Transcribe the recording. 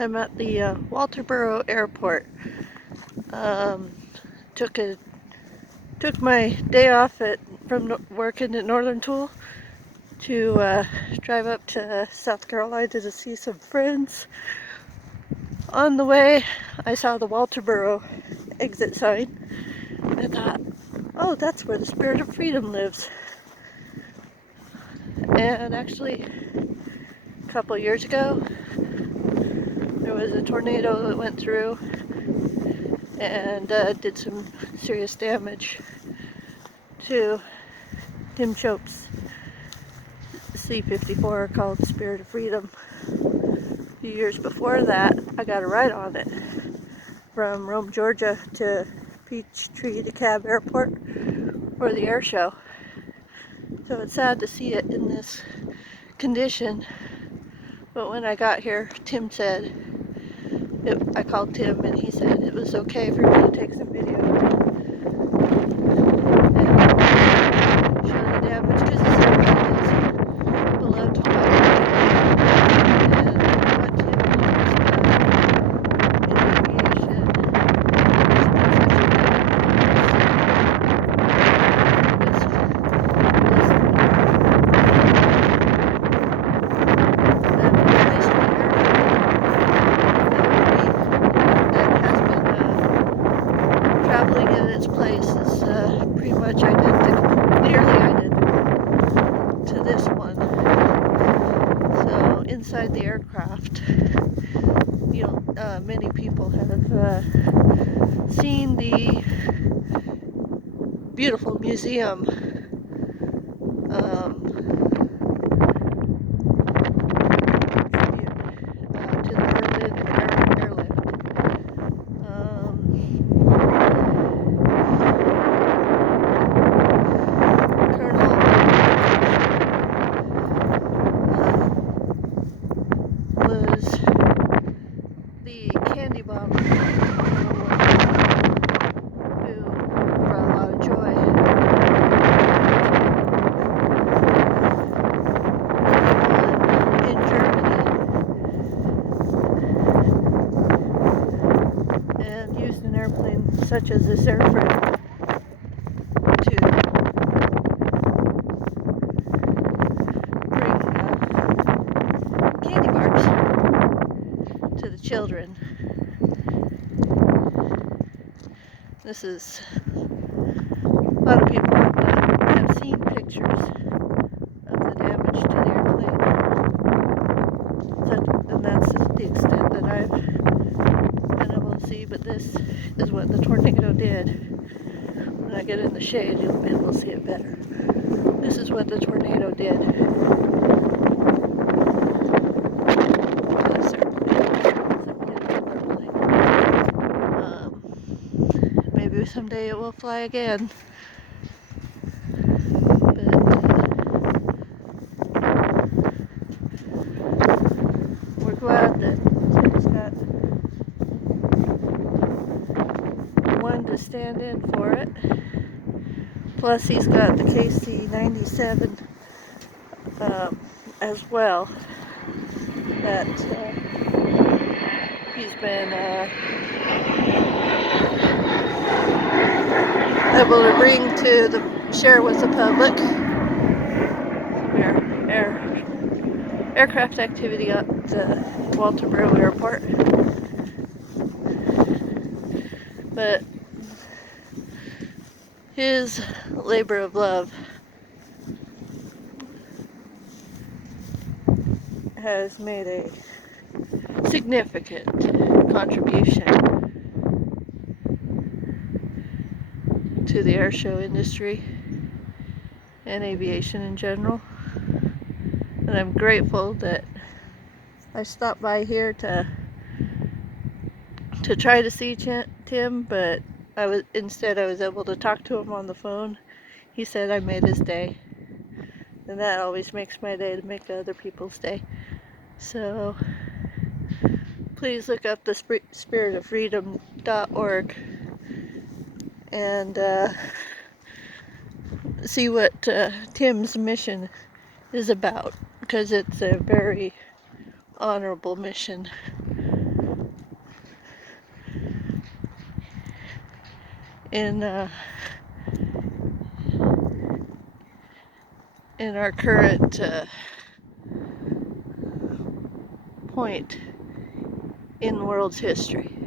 I'm at the Walterboro airport. Um, took my day off from working at Northern Tool to drive up to South Carolina to see some friends. On the way, I saw the Walterboro exit sign. I thought, oh, that's where the Spirit of Freedom lives. And actually, a couple years ago, there was a tornado that went through and did some serious damage to Tim Chopp's C-54 called Spirit of Freedom. A few years before that, I got a ride on it from Rome, Georgia to Peachtree DeKalb Airport for the air show. So it's sad to see it in this condition. But when I got here, Tim said, I called Tim and he said it was okay for me to take some video and show the damage because it's beloved pilot. And what Tim knows about aviation, traveling in its place is pretty much identical, nearly identical to this one. So inside the aircraft, many people have seen the beautiful museum. Tribute to the Berlin Airlift. Colonel was the candy bomber who brought a lot of joy in Germany and used an airplane such as this airframe to bring candy bars to the children. This is, a lot of people have seen pictures of the damage to the airplane, and that's the extent that I've been able to see, but this is what the tornado did. When I get in the shade, you'll be able to see it better. This is what the tornado did. Maybe someday it will fly again. But we're glad that Tim's got one to stand in for it. Plus he's got the KC-97 as well that he's been able to bring to share with the public. Some aircraft activity at the Walterboro Airport. But his labor of love has made a significant contribution to the airshow industry and aviation in general. And I'm grateful that I stopped by here to try to see Tim, but I was able to talk to him on the phone. He said I made his day, and that always makes my day to make other people's day. So please look up the spiritoffreedom.org and see what Tim's mission is about, because it's a very honorable mission. in our current point in the world's history.